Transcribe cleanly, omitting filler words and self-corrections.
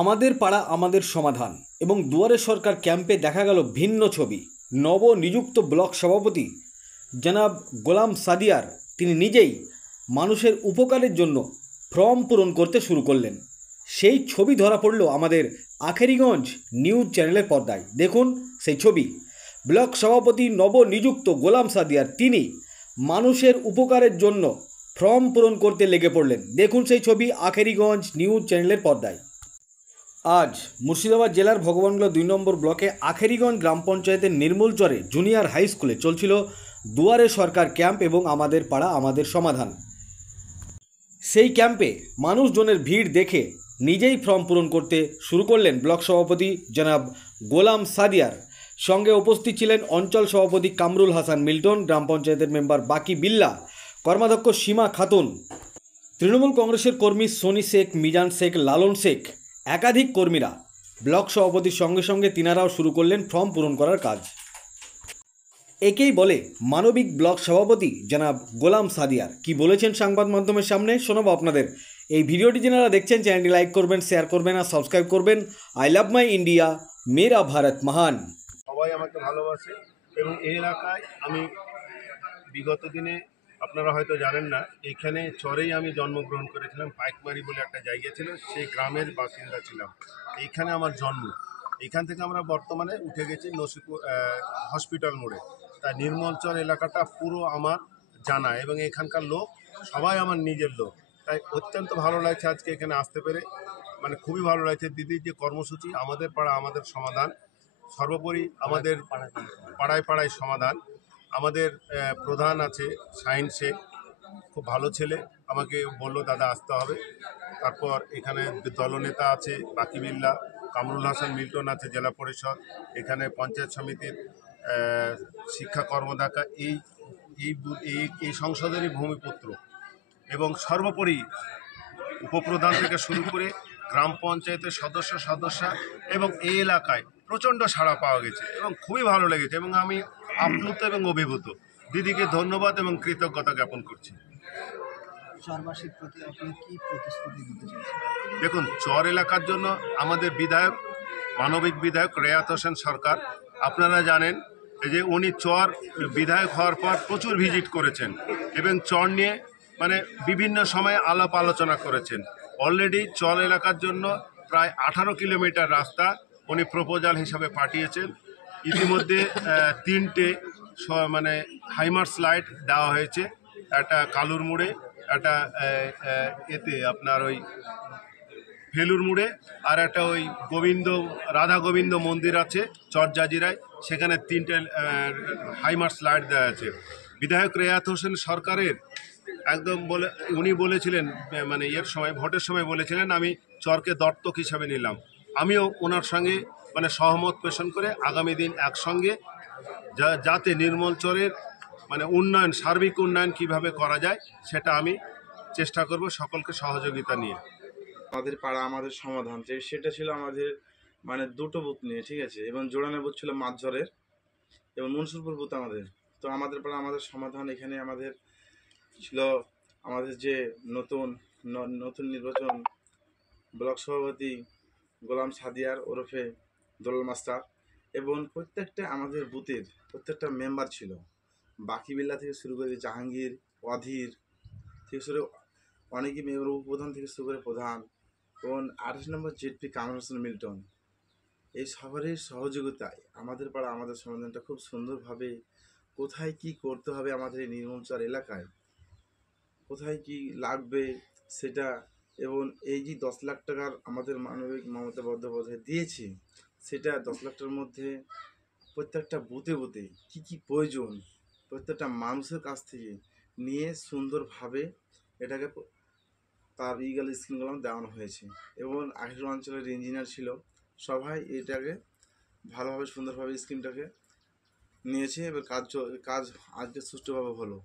আমাদের পাড়া আমাদের সমাধান এবং দুয়ারে সরকার ক্যাম্পে দেখা গেল ভিন্ন ছবি। নবনিযুক্ত ব্লক সভাপতি জনাব গোলাম সাদিয়ার তিনি নিজেই মানুষের উপকারের জন্য ফর্ম পূরণ করতে শুরু করলেন। সেই ছবি ধরা পড়ল আমাদের আখেরিগঞ্জ নিউজ চ্যানেলের পর্দায়। দেখুন সেই ছবি। ব্লক সভাপতি নবনিযুক্ত গোলাম সাদিয়ার তিনি মানুষের উপকারের জন্য ফর্ম পূরণ করতে লেগে পড়লেন। দেখুন সেই ছবি আখেরিগঞ্জ নিউজ চ্যানেলের পর্দায়। আজ মুর্শিদাবাদ জেলার ভগবানগোলা 2 নম্বর ব্লকে আখেরিগঞ্জ গ্রাম পঞ্চায়েতের নির্মলচরে জুনিয়র হাই স্কুলে চলছিল দুয়ারে সরকার ক্যাম্প এবং আমাদের পাড়া আমাদের সমাধান। সেই ক্যাম্পে মানুষজনের ভিড় দেখে নিজেই ফর্ম পূরণ করতে শুরু করলেন ব্লক সভাপতি জনাব গোলাম সাদিয়ার। সঙ্গে উপস্থিত ছিলেন অঞ্চল সভাপতি কামরুল হাসান মিল্টন, গ্রাম পঞ্চায়েতের মেম্বার বাকি বিল্লা, কর্মাধ্যক্ষ সীমা খাতুন, তৃণমূল কংগ্রেসের কর্মী সনি শেখ, মিজান শেখ, লালন শেখ, একাধিক কর্মীরা। ব্লক সভাপতির সঙ্গে সঙ্গে তিনারাও শুরু করলেন ফর্ম পূরণ করার কাজ। একেই বলে মানবিক ব্লক সভাপতি জনাব গোলাম সাদিয়ার কি বলেছেন সংবাদ মাধ্যমের সামনে শোনাবো আপনাদের। এই ভিডিওটি যারা দেখছেন চ্যানেলটি লাইক করবেন, শেয়ার করবেন আর সাবস্ক্রাইব করবেন। আই লাভ মাই ইন্ডিয়া, মেরা ভারত মহান। সবাই আমাকে ভালোবাসে এবং এই এলাকায় আমি বিগত দিনে আপনারা হয়তো জানেন না, এখানে চরেই আমি জন্মগ্রহণ করেছিলাম। পাইকমারি বলে একটা জায়গা ছিল, সেই গ্রামের বাসিন্দা ছিলাম। এইখানে আমার জন্ম। এইখান থেকে আমরা বর্তমানে উঠে গেছি নসিপুর হসপিটাল মোড়ে। তাই নির্মলচর এলাকাটা পুরো আমার জানা এবং এখানকার লোক সবাই আমার নিজের লোক। তাই অত্যন্ত ভালো লাগছে আজকে এখানে আসতে পেরে, মানে খুবই ভালো লাগছে। দিদির যে কর্মসূচি আমাদের পাড়া আমাদের সমাধান, সর্বোপরি আমাদের পাড়ায় পাড়ায় সমাধান। আমাদের প্রধান আছে শাহিন শেখ, খুব ভালো ছেলে, আমাকে বললো দাদা আসতে হবে। তারপর এখানে দলনেতা আছে বাকি বিল্লা, কামরুল হাসান মিল্টন আছে জেলা পরিষদ, এখানে পঞ্চায়েত সমিতির শিক্ষা কর্মদাতা, এই এই এই সংসদেরই ভূমিপুত্র এবং সর্বোপরি উপপ্রধান থেকে শুরু করে গ্রাম পঞ্চায়েতের সদস্যা এবং এই এলাকায় প্রচণ্ড সাড়া পাওয়া গেছে এবং খুবই ভালো লেগেছে এবং আমি আপ্লুত এবং অভিভূত। দিদিকে ধন্যবাদ এবং কৃতজ্ঞতা জ্ঞাপন করছি। দেখুন, চর এলাকার জন্য আমাদের বিধায়ক, মানবিক বিধায়ক রেয়াত হোসেন সরকার, আপনারা জানেন যে উনি চর বিধায়ক হওয়ার পর প্রচুর ভিজিট করেছেন এবং চর নিয়ে মানে বিভিন্ন সময় আলাপ আলোচনা করেছেন। অলরেডি চর এলাকার জন্য প্রায় 18 কিলোমিটার রাস্তা উনি প্রপোজাল হিসাবে পাঠিয়েছেন। ইতিমধ্যে 3টে মানে হাইমার স্লাইড দেওয়া হয়েছে, একটা কালুর মোড়ে, একটা এতে আপনার ওই ফেলুর মোড়ে, আর একটা ওই রাধা গোবিন্দ মন্দির আছে চরজাজিরায়, সেখানে 3টে হাইমার স্লাইড দেওয়া আছে। বিধায়ক রেয়াত হোসেন সরকারের একদম উনি বলেছিলেন, মানে সময় ভোটের সময় বলেছিলেন আমি চরকে দত্তক হিসাবে নিলাম। আমিও ওনার সঙ্গে মানে সহমত পোষণ করে আগামী দিন একসঙ্গে যাতে নির্মলচরের মানে উন্নয়ন, সার্বিক উন্নয়ন কিভাবে করা যায় সেটা আমি চেষ্টা করব সকলকে সহযোগিতা নিয়ে। আমাদের পাড়া আমাদের সমাধান, সেটা ছিল আমাদের মানে 2টো বুথ নিয়ে, ঠিক আছে, এবং জোড়ানো বুথ ছিল মাঝঝরের এবং মনসুরপুর বুথ আমাদের। তো আমাদের পাড়া আমাদের সমাধান এখানে আমাদের ছিল আমাদের যে নতুন নির্বাচন ব্লক সভাপতি গোলাম সাদিয়ার ওরফে দোলাল মাস্টার, এবং প্রত্যেকটা আমাদের বুথের প্রত্যেকটা মেম্বার ছিল, বাকি বিল্লা থেকে শুরু করে জাহাঙ্গীর, অধীর থেকে শুরু অনেকই মেয়র, উপপ্রধান থেকে শুরু করে প্রধান এবং 28 নম্বর জেডপি কামরুল হাসান মিল্টন। এই সবারই সহযোগিতায় আমাদের পাড়া আমাদের সমাধানটা খুব সুন্দরভাবে, কোথায় কি করতে হবে আমাদের এই নির্মলচর এলাকায়, কোথায় কি লাগবে সেটা, এবং এই যে 10 লাখ টাকার আমাদের মানবিক মমতা বন্দ্যোপাধ্যায় দিয়েছে, সেটা 10 লাখ টাকার মধ্যে প্রত্যেকটা বুথে বুথে কী কী প্রয়োজন প্রত্যেকটা মানুষের কাছ থেকে নিয়ে সুন্দরভাবে এটাকে তার স্কিমগুলো দেওয়ানো হয়েছে। এবং আগের অঞ্চলের ইঞ্জিনিয়ার ছিল, সবাই এটাকে ভালোভাবে সুন্দরভাবে স্কিমটাকে নিয়েছে এবং কাজ আজকে সুষ্ঠুভাবে হলো।